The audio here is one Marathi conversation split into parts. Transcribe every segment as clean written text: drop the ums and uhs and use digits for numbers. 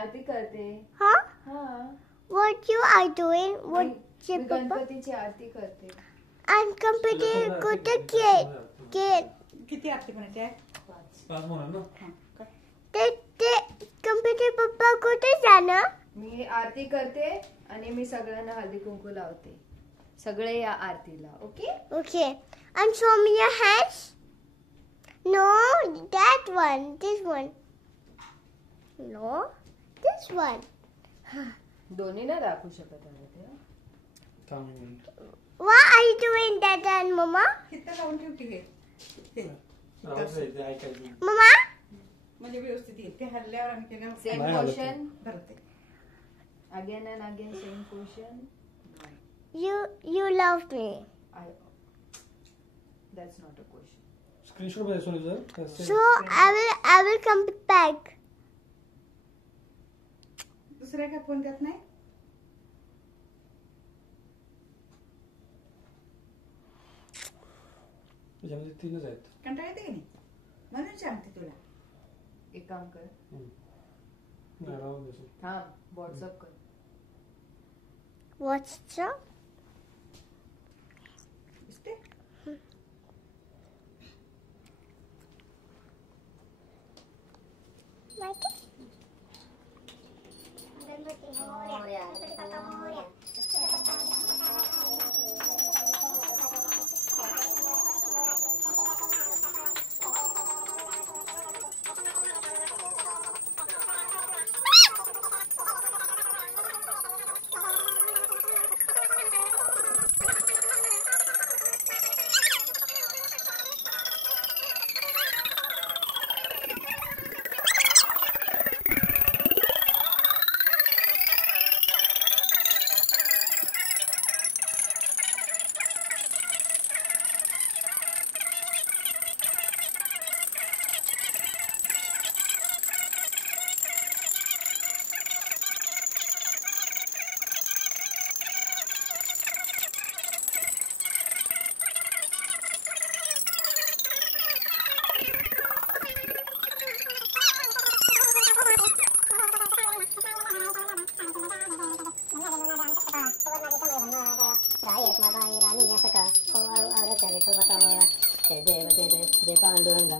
आरती करते. हाँ हाँ. What you are doing? What मी गणपतीची आरती करते. I'm computer कुठे किती आरती म्हणायची आहे? 5 म्हणा ना. ते computer पप्पा कुठे जाणार? मी आरती करते आणि मी सगळ्यांना हळदी कुंकू लावते. सगळे या आरतीला. Okay. Okay. And show me your hands. No, that one. This one. No, this one. दोन्ही ना दाखवू शकत आहे ते. थांब एक minute. Why are you doing that, and Mama? हिथं लावून ठेवते हे. राहू दे, ते ऐकायचं. Mama? म्हणजे व्यवस्थित येईल. ते हल्ल्यावर आणि केल्यावर सेम नाही हलत. क्वेश्चन. धरते. Again and again same question. You love me. That's not a question. Screenshot मध्ये सोनी जर. So I will come back. दुसऱ्या काय फोन देत नाही? त्याच्यामध्ये 3च आहेत. कंटाळा येते की नाही? म्हणून सांगते तुला. एक काम कर. नाही राहू दे. थांब. व्हॉट्सअप कर. What's up? दिसते? Like it? जय पांडुरंगा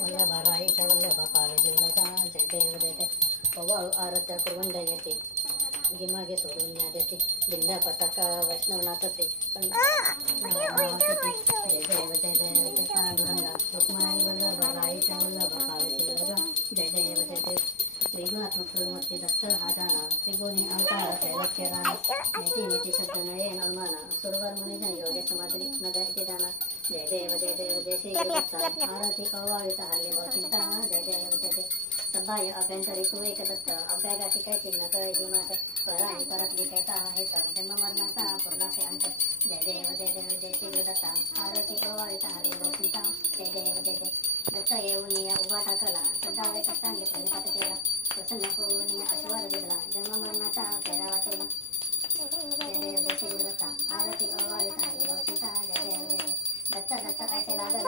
वल्लभाईचा वल्लभ पावे जिवलका जय देव देते पवाळू आरत्या कुरुंड येते गिमागे सोडून या देते दिल्ल्या पताका वैष्णवनाथते जय देव जय पांडुरंगा रुक्माई वल्लभाईचा वल्लभ पावे जिवलका जय देव जय श्रीनाथमूर्ती दत्त हा जाना त्रिगुणी अवतार त्रैलोक्य राणा नेती नेती सज्जन ये नर्माना सुरवर मुनी योगे समाधि नदय के दाना जय देव जय श्री गुरुदत्ता आरती कवाळीता हल्ले बहुचिंता जय देव सभाय अभ्यंतरी तू एक दत्त अभ्यागाची काय चिन्ह कळजी मात पराई परतली काय का आहे तर जन्म मरणाचा पूर्णाचे अंत जय देव जय श्री गुरुदत्ता आरती कवाळीता हल्ले बहुचिंता जय देव दत्त येऊन या उभा टाकला सदावे कष्टांगे प्रणिपात केला प्रसन्न होऊन आशीर्वाद दिला जन्म मरणाचा फेरा वाचवला जय देव जय श्री गुरुदत्ता आरती कवाळीता हल्ले बहुचिंता जय देव दत्त ऐसे लागल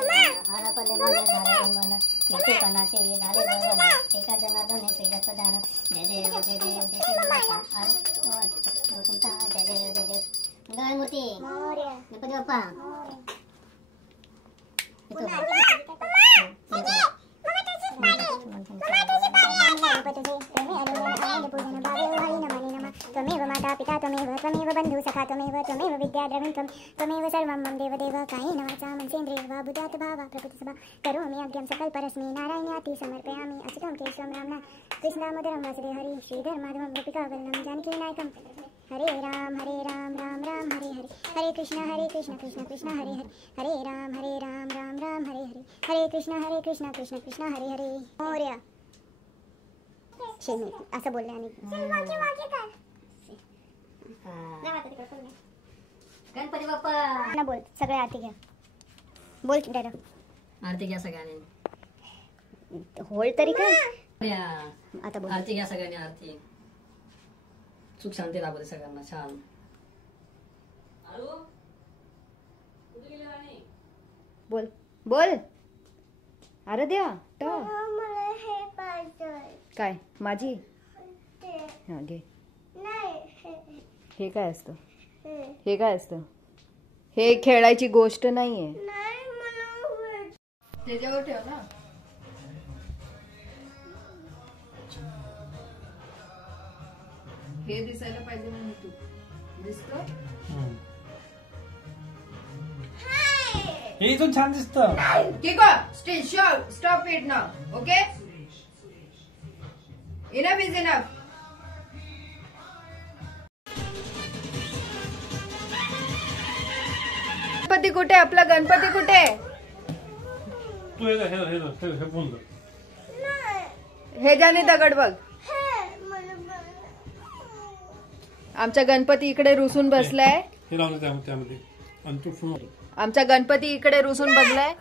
हारा पल्ले मन झाले मन नेतेपणाचे झाले बळवण एका जनार्दने श्रीदत्त दान जय देव जय श्री गुरुदत्ता आरती जय देव मंगळमूर्ती गणपती बाप्पा त्वमेव माता पिता त्वमेव बंधु सखा त्वमेव विद्या द्रविणं त्वमेव सर्वं मम देवदेव कायेन वाचा मनसेन्द्रियैर्वा वा बुद्ध्यात् भावा प्रकृतिसभा करोमि यज्ञं सकलपरस्मै नारायणाति समर्पयामि अच्युतं केशवं रामना कृष्णदामोदरं वासुदेव हरि श्रीधर माधवं गोपिकावल्लभं जानकीनायकं हरे राम राम राम हरे हरे हरे कृष्ण कृष्ण कृष्ण हरे हरे हरे राम राम राम हरे हरे हरे कृष्ण कृष्ण हरे हरे मोरया शेमी असं बोलले आणि गणपती बाप्पा ना बोल सगळे आरती घ्या बोल डायरेक्ट आरती घ्या सगळ्यांनी होळ तरी काय आता बोल आरती घ्या सगळ्यांनी आरती सुख शांती लाभू दे सगळ्यांना छान बोल बोल. अरे देवा काय माझी हा घे. नाही हे काय असतं? हे. हे काय असतं? हे खेळायची गोष्ट नाहीये. नाही मला त्याच्यावर ठेव ना. हे दिसायला पाहिजे म्हणून तू दिसत. हे इथून छान दिसतं. Still sure. Stop it now. Okay? Enough is enough. Ganpati कुठे? आपला गणपती कुठे? तू हे बोल. हे जाणे दगड बघ. मला आमचा गणपती इकडे रुसून बसलाय. हे लावून त्यामध्ये आणि तू फोन. आमचा गणपती इकडे रुसून बसलाय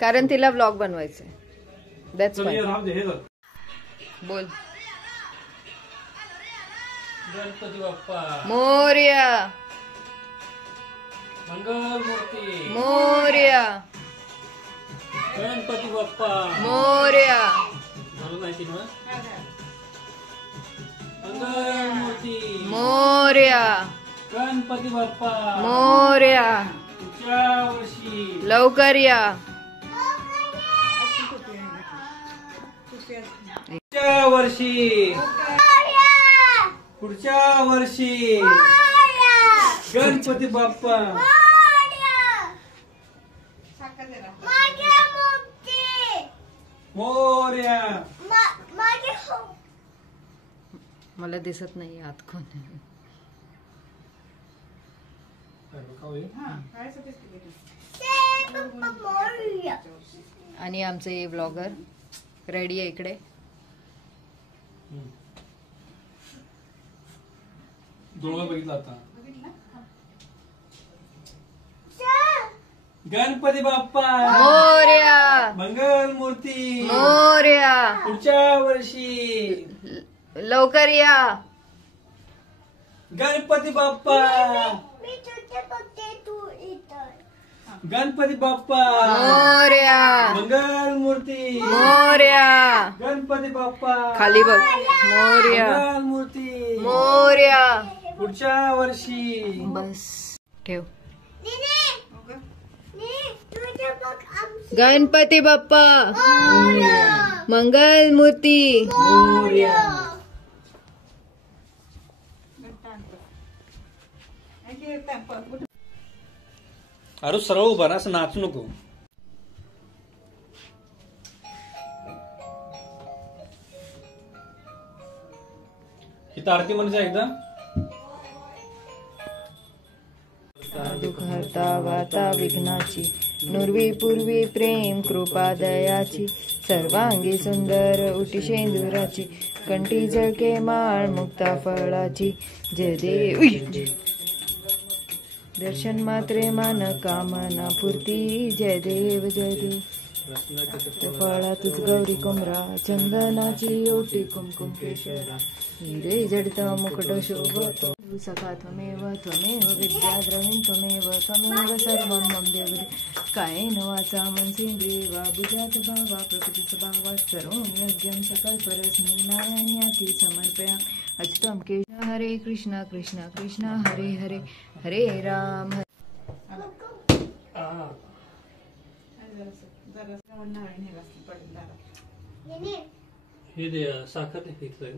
कारण तिला व्लॉग बनवायचंय. दॅट्स चल हे राहू दे. हे बोल. गणपती बाप्पा मोरया मंगल मूर्ती. मोरया गणपती बाप्पा मोरया. मला माहिती ना. मंगल मूर्ती. मोरया गणपती बाप्पा मोरया. पुढच्या वर्षी. लवकर या. पुढच्या वर्षी. पुढच्या वर्षी गणपती बाप्पा. साखर दे ना. मोरया. मला दिसत नाही आत कोण. हा, खायचं बिस्किट दे. आणि आमचे ब्लॉगर रेडी आहे इकडे. डोळा बघितला आता. बघितलं? गणपती बाप्पा मोरया मंगल मूर्ती. मोरया. पुढच्या वर्षी. लवकर या. गणपती बाप्पा. गणपती बाप्पा मोरया मंगल मूर्ती. मोरया. गणपती बाप्पा खाली बघ. मोरया मंगल मूर्ती. मोरया. पुढच्या वर्षी. बस ठेव. हो का? गणपती बाप्पा मंगल मूर्ती. मोरया. घंटा आणतो. आणि ते कुठं अरे सरळ उभा ना, असं नाचू नको. ही आरती म्हणजे एकदा. दुखहर्ता वार्ता विघ्नाची नुर्वी पूर्वी प्रेम कृपा दयाची सर्वांगी सुंदर उटी शेंदुराची कंठी जळके माळ मुक्ता फळाची जय देव. दर्शन मात्रे मान कामना पूर्ती जय देव जय देव. फळातूच गौरी कुमरा चंदनाची ओटी कुमकुम केशरा हिरे जडित मुकुट शोभतो सखा त्वमेव त्वमेव विद्या द्रविण त्वमेव त्वमेव सर्वं मम देवते कायेन वाचा मनसेन्द्रिये वा बुद्ध्यात् भावा प्रकृतिस् भावात् करोमि यज्ञं सकल परस्मै नारायण्याति समर्पयामि. अच्युतं केशव हरे कृष्ण कृष्ण कृष्ण हरे हरे हरे राम. जरा नारळ नेला पडेल दारात. हे दे साखर घेतलंय.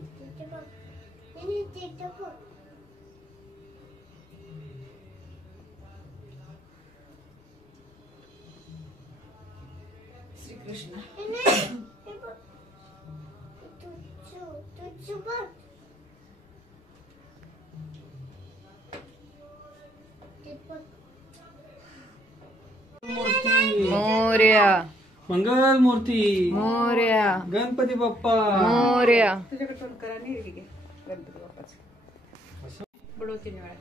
श्रीकृष्ण. मूर्ती. मोरया मंगल मूर्ती. मोरया गणपती बाप्पा मोरया. तुझ्याकडे तोंड करा नाही रे घे. गणपती बाप्पाचं बुडवते वेळा.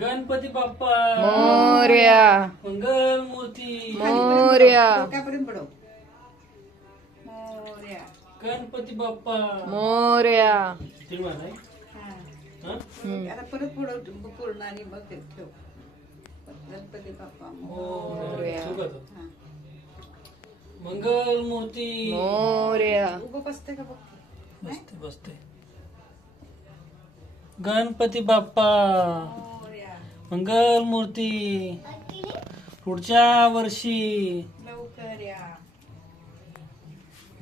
गणपती बाप्पा मोरया मंगल मूर्ती. मोरया डोक्यापर्यंत बुडव. मोरया. गणपती बाप्पा मोरया. हिरवा नाही. हा. हा? आता परत बुडव पूर्ण आणि मग ते ठेव. गणपती बाप्पा मोरया. हा. मंगल मूर्ती. मोरया उभं बसते का बघ. बसते बसते. गणपती बाप्पा मंगल मूर्ती पुढच्या वर्षी लवकर या.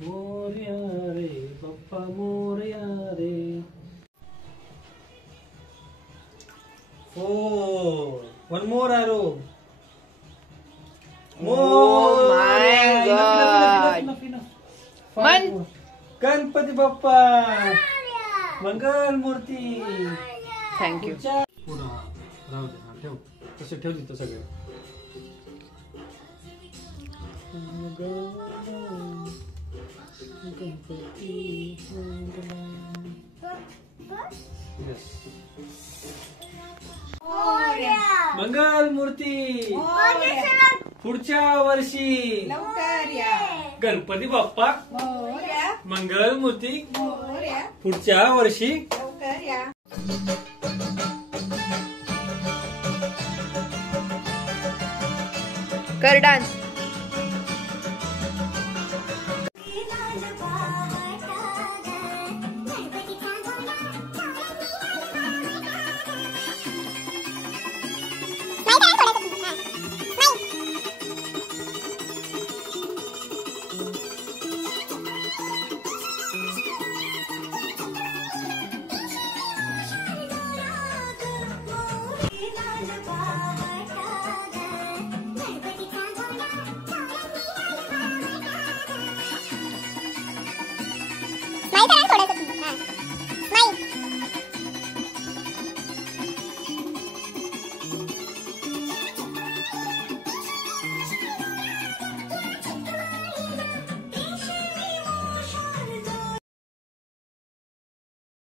मोरया रे बाप्पा मोरया रे. 4 1 more arrow. Oh my God. Ganpati Bappa मंगल मूर्ती. थँक्यू. पुन्हा राहू दे. ठेव तसे ठेव तिथं सगळे. मंगल मूर्ती पुढच्या वर्षी लवकर या. गणपती बाप्पा मोरया. मंगल मूर्ती मोरया. पुढच्या वर्षी लवकर या. कर डान्स.